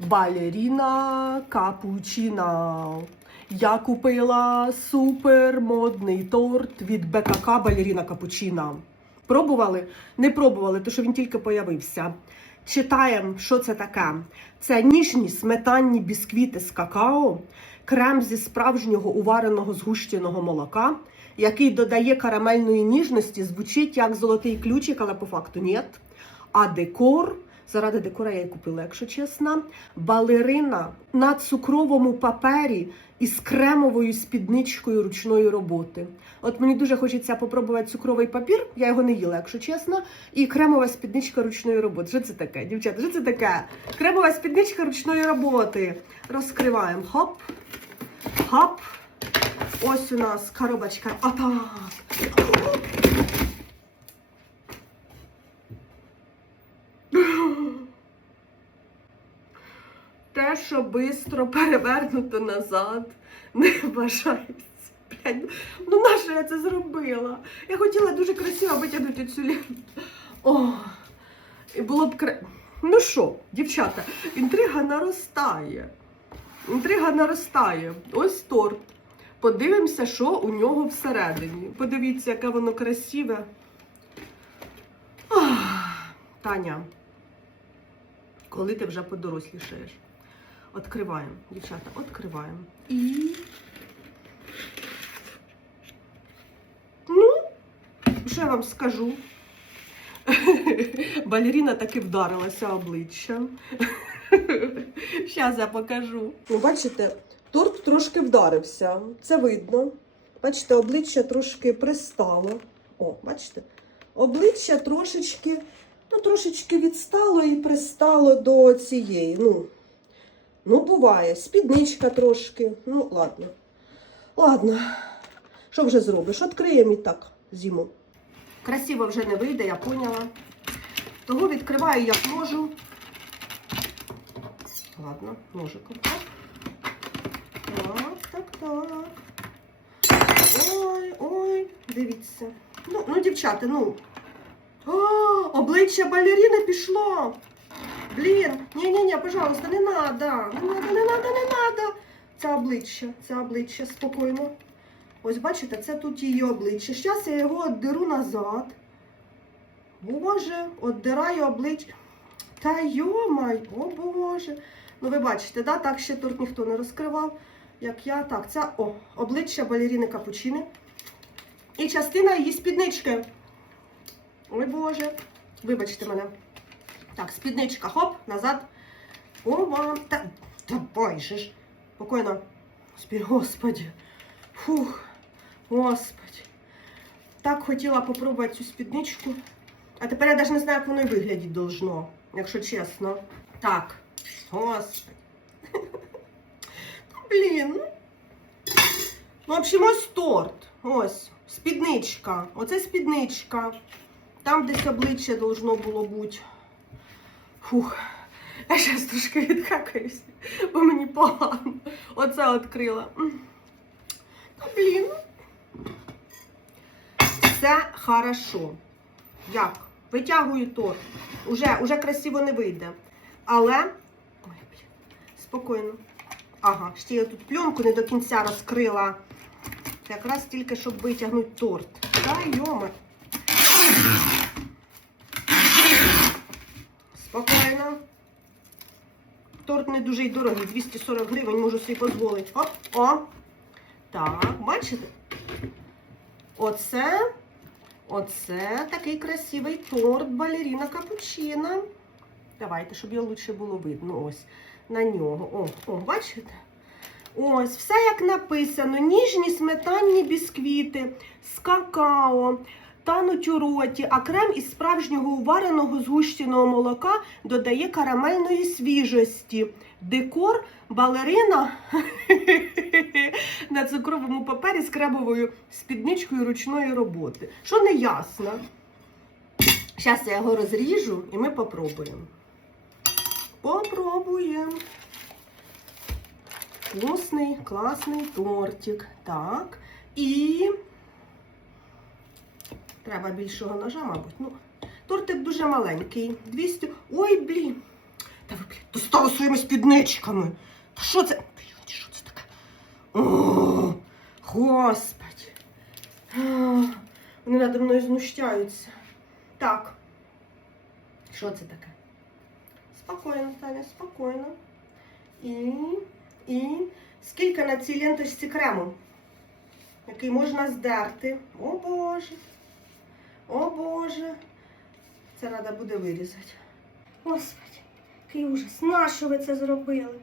Балеріна капучина. Я купила супермодний торт від БКК Балеріна Капучина. Пробували? Не пробували, тому що він тільки появився. Читаємо, що це таке. Це ніжні сметанні бісквіти з какао, крем зі справжнього увареного згущеного молока, який додає карамельної ніжності, звучить як золотий ключик, але по факту ні. А декор, заради декора я і купила, якщо чесно, балерина на цукровому папері із кремовою спідничкою ручної роботи. От мені дуже хочеться попробувати цукровий папір, я його не їла, якщо чесно, і кремова спідничка ручної роботи. Що це таке, дівчата? Що це таке? Кремова спідничка ручної роботи. Розкриваємо. Хоп, хоп. Ось у нас коробочка. Атак. Те, що швидко перевернуто назад, не вважається. Блядь, ну нащо я це зробила? Я хотіла дуже красиво витягнути цю ленту. О, і було б кра... Ну що, дівчата, інтрига наростає. Інтрига наростає. Ось торт. Подивимося, що у нього всередині. Подивіться, яке воно красиве. Ах, Таня, коли ти вже подорослішаєш? Откриваємо, дівчата, откриваємо. І. Ну, що я вам скажу? Балеріна таки вдарилася обличчям. Зараз я покажу. Ну, бачите, торт трошки вдарився. Це видно. Бачите, обличчя трошки пристало. О, бачите? Обличчя трошечки, ну, трошечки відстало і пристало до цієї. Ну, ну буває. Спідничка трошки. Ну, ладно. Ладно. Що вже зробиш? Откриємо і так зиму. Красиво вже не вийде, я поняла. Того відкриваю як можу. Ладно, ножиком. Так, так, так. Ой, ой, дивіться. Ну, ну, дівчата, ну. О, обличчя балеріни пішло. Блін, ні-ні-ні, пожалуйста, не надо. Не надо, не надо, не надо. Це обличчя, це обличчя, спокійно. Ось бачите, це тут її обличчя. Зараз я його віддеру назад. Боже, віддираю обличчя. Та йомай, о Боже. Ну ви бачите, да? так ще торт ніхто не розкривав. Як я. Так, це о, обличчя балеріни капучини. І частина її спіднички. Ой Боже. Вибачте мене. Так, спідничка, хоп, назад. О, вам. Та, та байже ж. Спокійно. Спі... Господи. Фух. Господи. Так хотіла попробувати цю спідничку. А тепер я навіть не знаю, як воно і виглядіти должно, якщо чесно. Так. Господи. Блін. ну. Ну, в общем, ось торт. Ось. Спідничка. Оце спідничка. Там десь обличчя должно було бути. Фух. Я зараз трошки відхакаюсь, бо мені погано. Оце відкрила. Ну, блін. Все хорошо. Як? Витягую торт. Уже, уже красиво не вийде. Але. Ой, блін. Спокійно. Ага, ще я тут пленку не до кінця розкрила. Якраз тільки, щоб витягнути торт. Та йома. Спокійно. Торт не дуже й дорогий, 240 гривень, можу собі дозволити. Оп, о. Так, бачите? Оце, оце такий красивий торт балеріна капучино. Давайте, щоб його лучше було видно. Ось на нього. О, о, бачите? Ось, все як написано: ніжні сметанні бісквіти з какао, тануть у роті, а крем із справжнього увареного згущеного молока додає карамельної свіжості. Декор балерина на цукровому папері з кремовою спідничкою ручної роботи. Що не ясно. Зараз я його розріжу і ми попробуємо. Попробуємо. Вкусний, класний тортик. Так. І треба більшого ножа, мабуть. Ну, тортик дуже маленький. 200. Ой, блін. Та ви, блін, достали своїми спідничками? Та що це? Блін, що це таке? О, господи. Вони надо мною знущаються. Так. Що це таке? Спокійно, Таня, спокійно. І, і скільки на цій ленточці крему, який можна здерти. О Боже. О Боже. Це треба буде вирізати. Господи, який ужас. Нащо ви це зробили?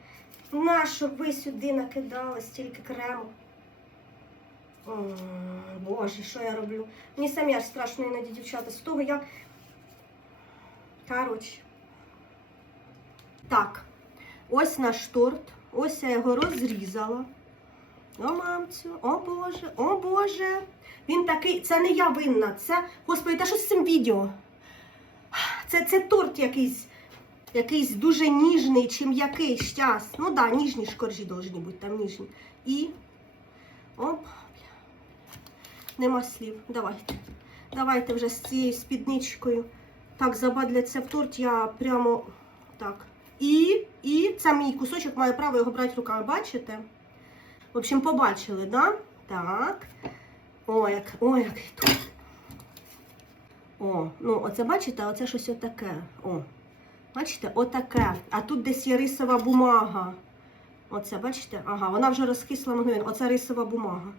Нащо ви сюди накидали стільки крему? М, Боже, що я роблю? Мені самі аж страшно іноді дівчата з того, як. Коротше. Так, ось наш торт. Ось я його розрізала. О, мамцю, о Боже, о Боже. Він такий, це не я винна. Це, господи, та що з цим відео? Це, це торт якийсь, якийсь дуже ніжний чи м'який щас. Ну так, да, ніжні ж коржі повинні бути, там ніжні. І. Оп. Нема слів. Давайте. Давайте вже з цією спідничкою. Так, забадляться в торт я прямо так. І, і це мій кусочок, маю право його брати руками, бачите? В общем, побачили, да? Так. О, як, о, який тут. О, ну оце бачите, оце щось отаке. О. Бачите, отаке. А тут десь є рисова бумага. Оце, бачите? Ага, вона вже розкисла мгновенно. Оце рисова бумага.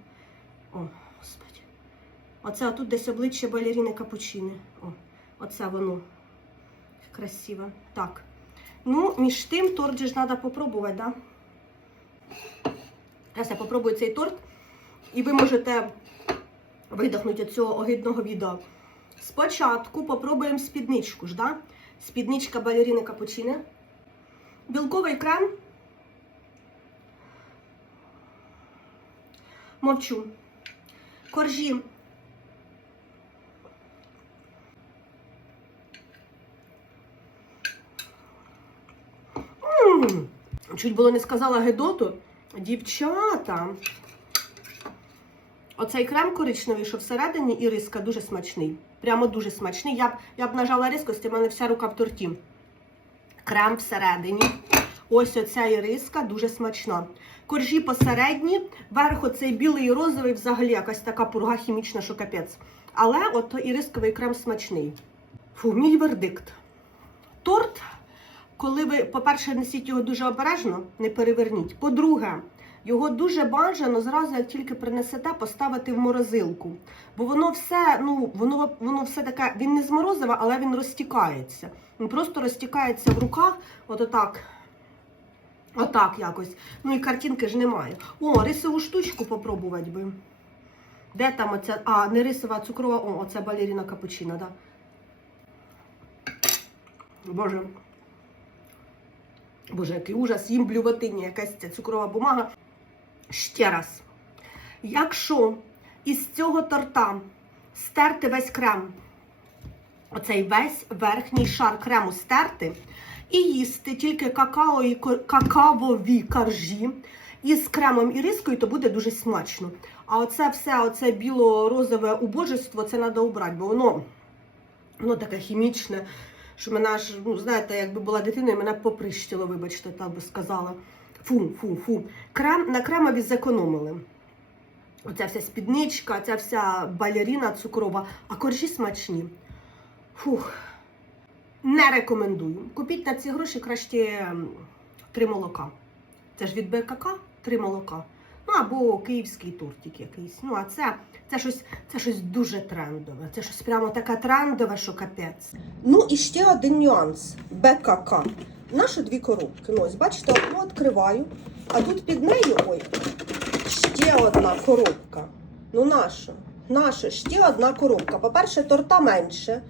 О, господи. Оце тут десь обличчя балеріни капучини. О, оце воно. Красиво. Так. Ну, між тим торт же ж треба попробувати, да? Зараз я попробую цей торт, і ви можете видихнути від цього огидного відео. Спочатку попробуємо спідничку ж, да? Спідничка балеріни капучини. Білковий крем. Мовчу. Коржі. Чуть було не сказала Гедоту. Дівчата. Оцей крем коричневий, що всередині і риска дуже смачний. Прямо дуже смачний. Я б, я б нажала різкості, в мене вся рука в торті. Крем всередині. Ось оця іриска дуже смачна. Коржі посередні, верх оцей білий і розовий, взагалі якась така пурга хімічна, що капець. Але от ірисковий крем смачний. Фу, мій вердикт. Торт, коли ви, по-перше, несіть його дуже обережно, не переверніть. По-друге, його дуже бажано зразу, як тільки принесете, поставити в морозилку. Бо воно все, ну, воно, воно все таке, він не з морозива, але він розтікається. Він просто розтікається в руках, от отак. Отак якось. Ну і картинки ж немає. О, рисову штучку попробувати би. Де там оця? А, не рисова, а цукрова. О, оце балеріна капучино, да. Боже. Боже, який ужас, їм блюватині, якась ця цукрова бумага. Ще раз. Якщо із цього торта стерти весь крем, оцей весь верхній шар крему стерти, і їсти тільки какао і какавові коржі із кремом і рискою, то буде дуже смачно. А оце все, оце біло-розове убожество, це треба убрати, бо воно, воно таке хімічне, що мене аж, ну, знаєте, якби була дитиною, мене поприщило, вибачте, так би сказала. Фу, фу, фу. Крем, на кремові зекономили. Оця вся спідничка, ця вся балеріна цукрова, а коржі смачні. Фух. Не рекомендую. Купіть на ці гроші краще три молока. Це ж від БКК три молока. Ну або київський тортик якийсь. Ну, а це, це, щось, це щось дуже трендове. Це щось прямо таке трендове, що капець. Ну і ще один нюанс. БКК. Наші дві коробки. Ну, ось, бачите, одну відкриваю, а тут під нею ой, ще одна коробка. Ну, наша. Наша, ще одна коробка. По-перше, торта менше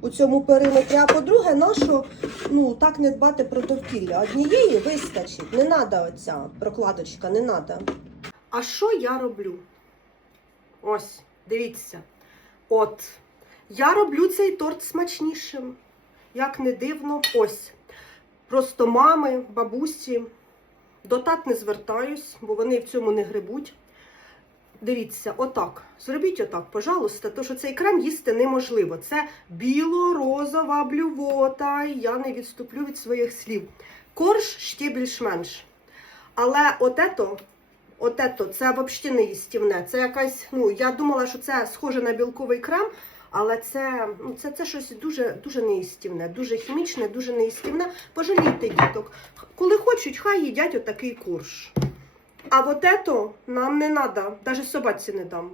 у цьому периметрі, а по-друге, нашу, ну, так не дбати про довкілля. Однієї вистачить. Не треба оця прокладочка, не треба. А що я роблю? Ось, дивіться. От. Я роблю цей торт смачнішим. Як не дивно, ось. Просто мами, бабусі. До тат не звертаюсь, бо вони в цьому не грибуть. Дивіться, отак. Зробіть отак, пожалуйста, тому що цей крем їсти неможливо. Це біло-розова блювота. Я не відступлю від своїх слів. Корж ще більш-менш. Але от ето, от ето, це взагалі не їстівне. Це якась, ну, я думала, що це схоже на білковий крем, але це, ну, це, це щось дуже, дуже неїстівне, дуже хімічне, дуже неїстівне. Пожалійте діток. Коли хочуть, хай їдять отакий корж. А вот это нам не треба, навіть собаці не дам.